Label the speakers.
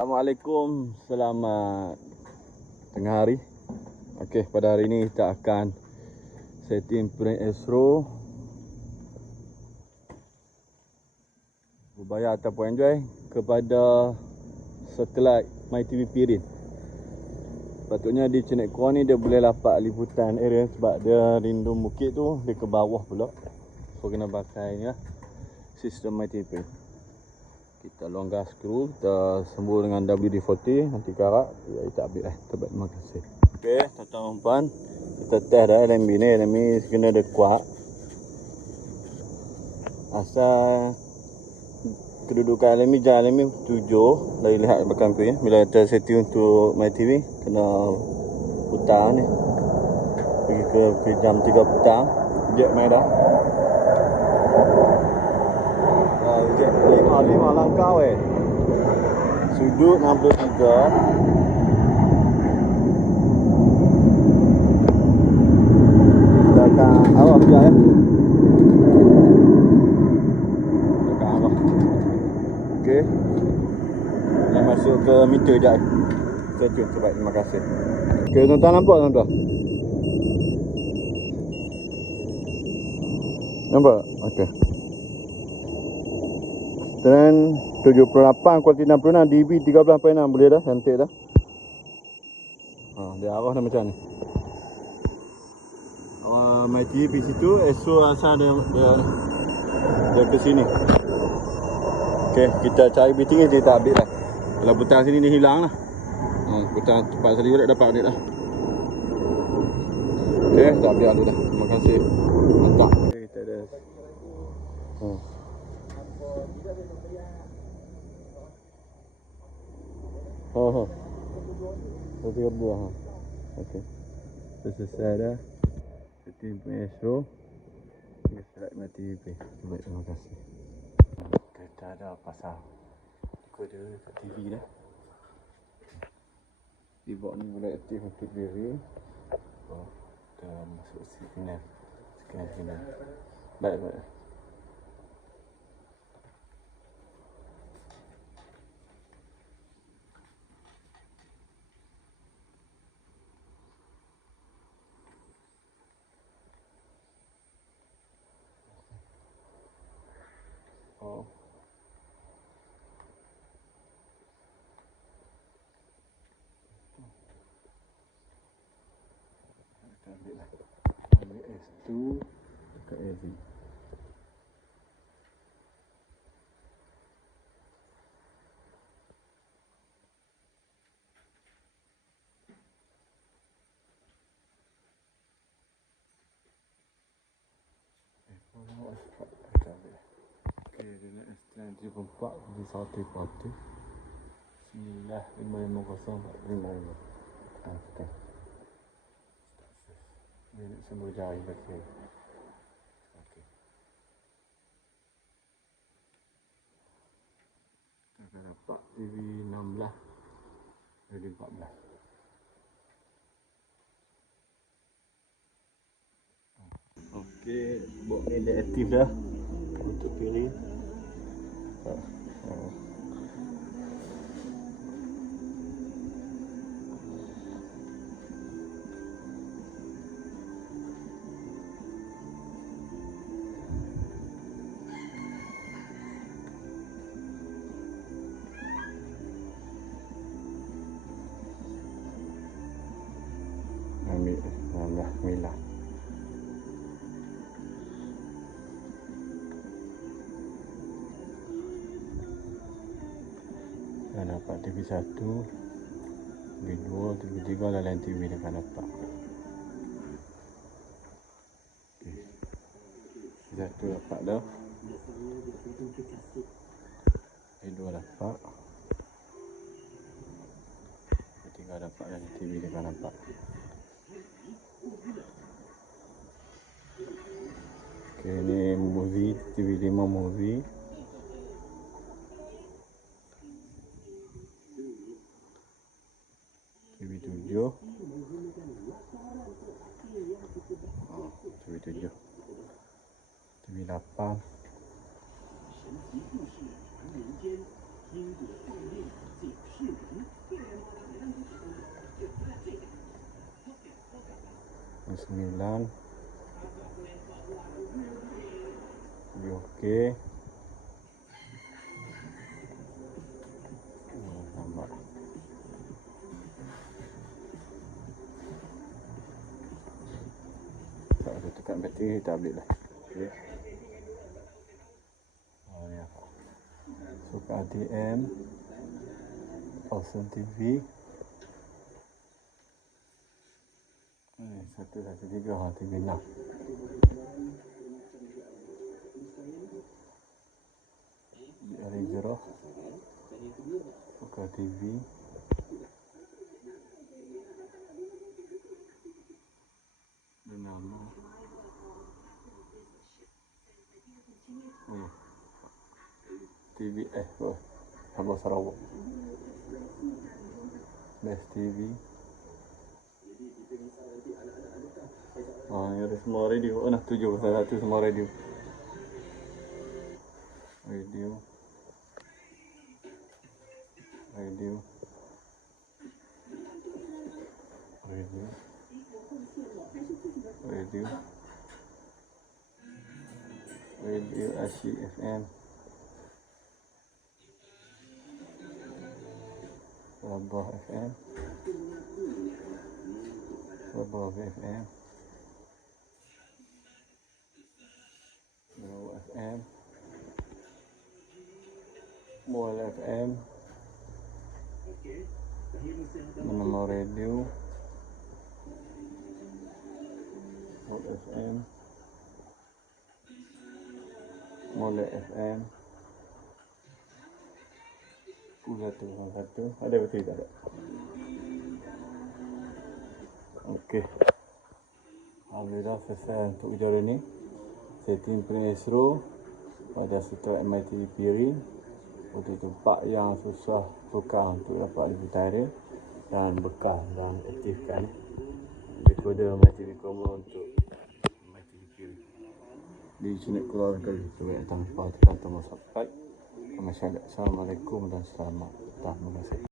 Speaker 1: Assalamualaikum, selamat tengah hari. Okey, pada hari ini kita akan setting print Astro. Berbayar ataupun enjoy kepada satelit MyTV Pirin. Patutnya di Cenek Kuah ni dia boleh dapat liputan area sebab dia rindu bukit tu dia ke bawah pula. So kena pakai ni lah sistem MyTV Pirin kita longgar skru kita sembur dengan WD-40 nanti karak ya, kita ambil eh terbaik terima kasih. Ok tuan-tuan puan kita test dah LMB ni LMB kena ada kuat. Asal kedudukan LMB jangan LMB 7 dari lihat belakang tu ya bila kita setting untuk my TV kena petang ni. Pergi ke, ke jam 3 petang jet main dah Lima lima langkah weh. Sudut 63. Kita akan awak ya. Kita akan awak. Okey. Nak masuk ke meter. Stay tune. Terbaik. Terima kasih. Okey, tuan-tuan nampak tuan-tuan? Nampak? Okey. Dan 78 kualiti 66 dB 13.6 boleh dah cantik dah. Ha dia arah dah macam ni. Uh, my TV situ ESO asal dia dia, dia ke sini. Okey, kita cari biting dia tak update lah. Kalau butang sini ni hilang lah. Ha, butang cepat sekali boleh dapat update lah. Okey, tak update dulu dah. Terima kasih. Mantap. Okay, kita ada. Hmm. Oh, oh. Oh, tiga buah. Ha. Okey. Dah selesai dah. Kita punya show. Kita mati TV. Baik, terima kasih. Kita ada pasal kode kat TV dah. Keyboard ni boleh aktif untuk diri. Oh, kita masuk signal. Scan signal. Baik, baik. Oh. Kita ambil lah. Ambil S2 dekat AV. Eh, oh, kita ambil. Okey, dia nak extend 74 di satu parti. Bismillah 550 455. Ah, okey. Sembur jari bagi. Okey. Kita akan dapat TV 16 jadi 14. Okey, bot ni dah aktif dah untuk pilih. Ah, ah. Milah. Dah dapat TV 1 TV 2, TV 3 dan lain TV dia akan dapat okay. TV 1 dapat dah TV 2 dapat TV 3 dapat dan TV dia akan dapat movie. TV5 movie TV7 TV7 TV8 sembilan. Okey. Bateri kita update lah. Okey. Oh ya Suka ATM Awesome TV Eh, satu satu tiga ha TV enam. Arrangerah Suka TV Dan nama Oh TV eh oh Sabah Sarawak Best TV Ah, ada semua radio. Oh, nah, tujuh pasal satu semua radio. Radio. Radio. Radio. Radio. Radio Asyik FM. Sabah FM. Sabah FM. Melo FM. Mual FM. Nama radio. Mual FM. Mual FM. Pula tu satu. Ada betul tak ada? Okey. Alhamdulillah selesai untuk ujian ini. Setting Penestro pada setelah MIT Pirin untuk tempat yang susah tukar untuk dapat liputan dia dan bekas dan aktifkan dekoder MIT Combo untuk MIT Pirin di channel keluarga itu yang tanpa tekan tombol subscribe Assalamualaikum dan selamat datang. Terima kasih.